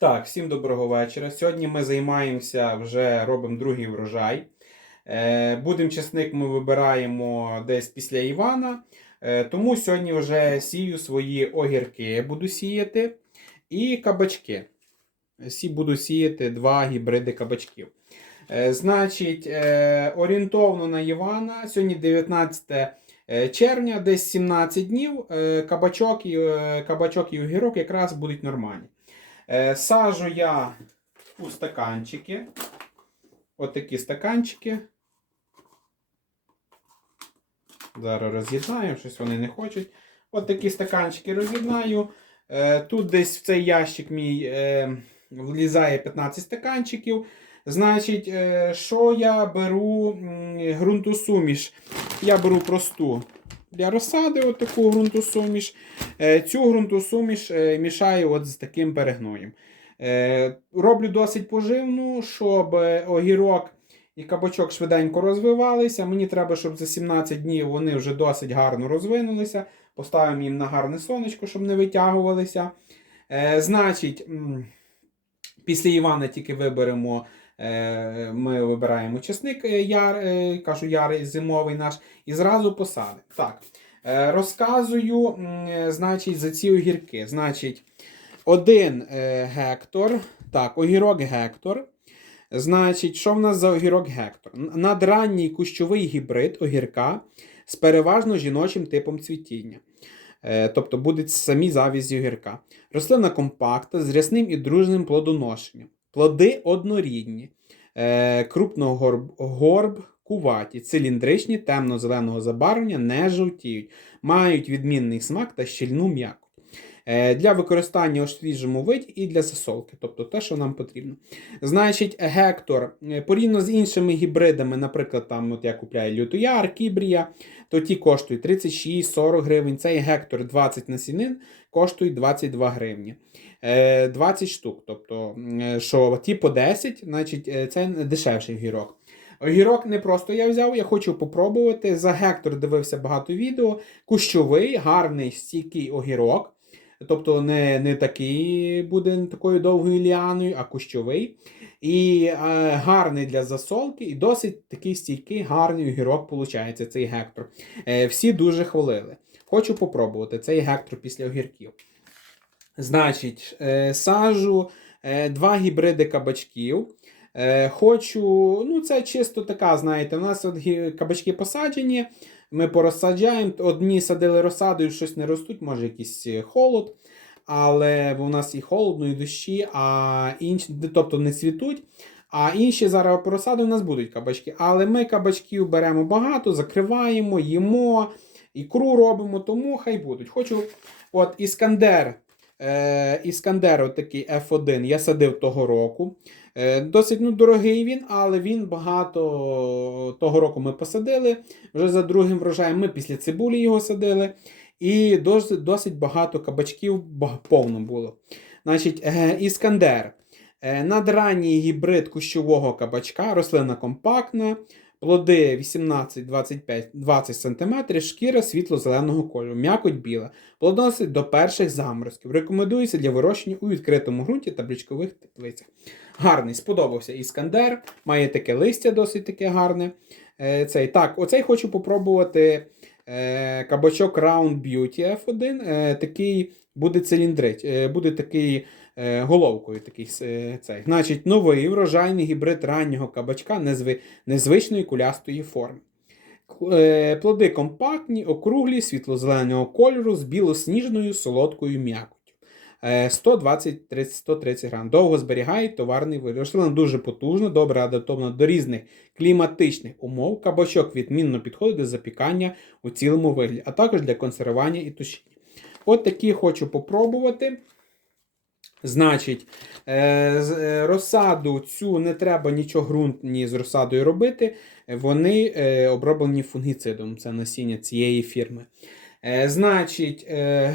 Так, всім доброго вечора. Сьогодні ми займаємося, вже робимо другий врожай. Е, Будем чесник ми вибираємо десь після Івана. Е, Тому сьогодні вже сію свої огірки, буду сіяти і кабачки. Сі буду сіяти два гібриди кабачків. Е, Значить, орієнтовно на Івана. Сьогодні 19 е, червня, десь 17 днів. Кабачок і, кабачок і огірок якраз будуть нормальні. Е, Сажу я у стаканчики. От стаканчики. Зараз роз'єднаю, щось вони не хочуть. От стаканчики роз'єднаю. Е, Тут десь в цей ящик мій е, влізає 15 стаканчиків. Значить, що я беру ґрунтосуміш? Я беру просту для розсади, от таку ґрунтосуміш. Е, Цю ґрунтосуміш е, мішаю от з таким перегноєм. Е, Роблю досить поживну, щоб огірок і кабачок швиденько розвивалися. Мені треба, щоб за 17 днів вони вже досить гарно розвинулися. Поставимо їм на гарне сонечко, щоб не витягувалися. Значить, після Івана тільки виберемо. Е, Ми вибираємо чесник е, яр, е, кажу, ярий зимовий наш, і зразу посадимо. Так, розказую, значить, за ці огірки. Значить, один гектор. Так, огірок гектор. Значить, що в нас за огірок гектор? Надранній кущовий гібрид огірка з переважно жіночим типом цвітіння. Тобто будуть самі завізі огірка. Рослина компактна з рясним і дружним плодоношенням. Плоди однорідні, е, крупногорб горб, куваті, циліндричні, темно-зеленого забарвлення, не жовтіють, мають відмінний смак та щільну м'якоть. Е, Для використання у свіжому виді і для засолки, тобто те, що нам потрібно. Значить, гектор е, порівняно з іншими гібридами, наприклад, там, от я купляю лютояр, кібрія, то ті коштують 36-40 гривень. Цей гектор 20 насінин коштує 22 гривні. Е, 20 штук. Тобто, е, що ті по 10, значить, е, це дешевший гірок. Огірок не просто я взяв, я хочу попробувати. За гектор дивився багато відео. Кущовий, гарний, стійкий огірок. Тобто не, не такий буде такою довгою ліаною, а кущовий. І е, гарний для засолки, і досить такий стійкий, гарний огірок виходить, цей гектор. Е, всі дуже хвалили. Хочу попробувати цей гектор після огірків. Значить, е, сажу е, два гібриди кабачків. Е, хочу, ну це чисто така, знаєте, у нас от кабачки посаджені, ми порозсаджаємо. Одні садили розсадою, щось не ростуть, може якийсь е, холод. Але у нас і холодно, і дощі, а інші, тобто не цвітуть. А інші зараз по у нас будуть кабачки. Але ми кабачків беремо багато, закриваємо, їмо, ікру робимо, тому хай будуть. Хочу, от Іскандер. Е, Іскандер, от такий F1, я садив того року. Е, досить ну, дорогий він, але він багато того року ми посадили. Вже за другим врожаєм ми після цибулі його садили. І досить, досить багато кабачків повно було. Значить, е, Іскандер. Е, надранній гібрид кущового кабачка, рослина компактна, плоди 18-25-20 см, шкіра світло-зеленого кольору, м'якоть біла, плодоносить до перших заморозків. Рекомендується для вирощення у відкритому ґрунті та брічкових теплицях. Гарний, сподобався іскандер, має таке листя досить таке гарне. Е, цей. Так, оцей хочу попробувати е, кабачок Round Beauty F1. Е, такий буде циліндрич, е, буде такий головкою. Такий, е, цей. Значить, новий врожайний гібрид раннього кабачка незви, незвичної кулястої форми. Е, Плоди компактні, округлі, світло-зеленого кольору з білосніжною солодкою м'якоттю. Е, 120-130 грам. Довго зберігає товарний вигляд. Рослина дуже потужна, добре адаптована до різних кліматичних умов. Кабачок відмінно підходить до запікання у цілому вигляді, а також для консервування і тушіння. От такі хочу попробувати. Значить, е, е, розсаду цю не треба нічого ґрунтні з розсадою робити. Вони е, оброблені фунгіцидом. Це насіння цієї фірми. Значить, е,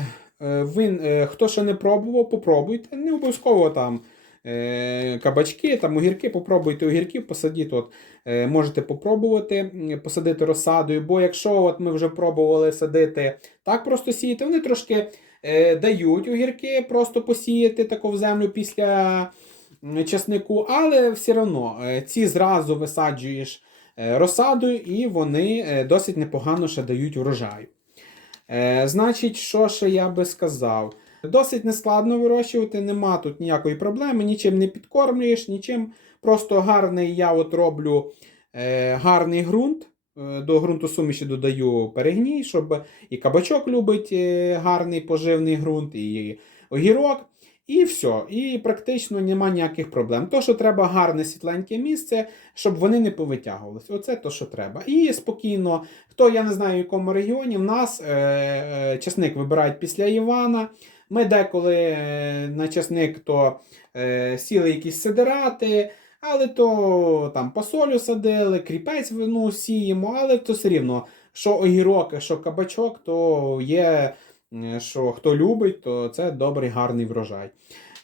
хто ще не пробував, попробуйте. Не обов'язково там кабачки, там огірки, попробуйте огірків, посадіть. От, можете попробувати посадити розсадою, бо якщо от ми вже пробували садити так просто сіяти, вони трошки е, дають огірки просто посіяти таку в землю після часнику, але все одно е, ці зразу висаджуєш е, розсадою, і вони е, досить непогано ще дають врожаю. Е, значить, що ще я би сказав? Досить нескладно вирощувати, нема тут ніякої проблеми, нічим не підкормлюєш, нічим. Просто гарний я от роблю е, гарний ґрунт. Е, До ґрунту суміші додаю перегній, щоб і кабачок любить е, гарний поживний ґрунт, і огірок. І все. І практично нема ніяких проблем. То, що треба гарне світленьке місце, щоб вони не повитягувалися. Оце то, що треба. І спокійно, хто я не знаю, в якому регіоні, в нас е, е, часник вибирають після Івана. Ми деколи е, на часник то е, сіли якісь сидирати, але то там посолю садили, кріпець ну, сіємо, але то все рівно, що огірок, що кабачок, то є, що хто любить, то це добрий, гарний врожай.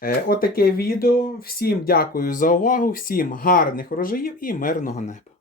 Е, Отаке відео. Всім дякую за увагу, всім гарних врожаїв і мирного неба.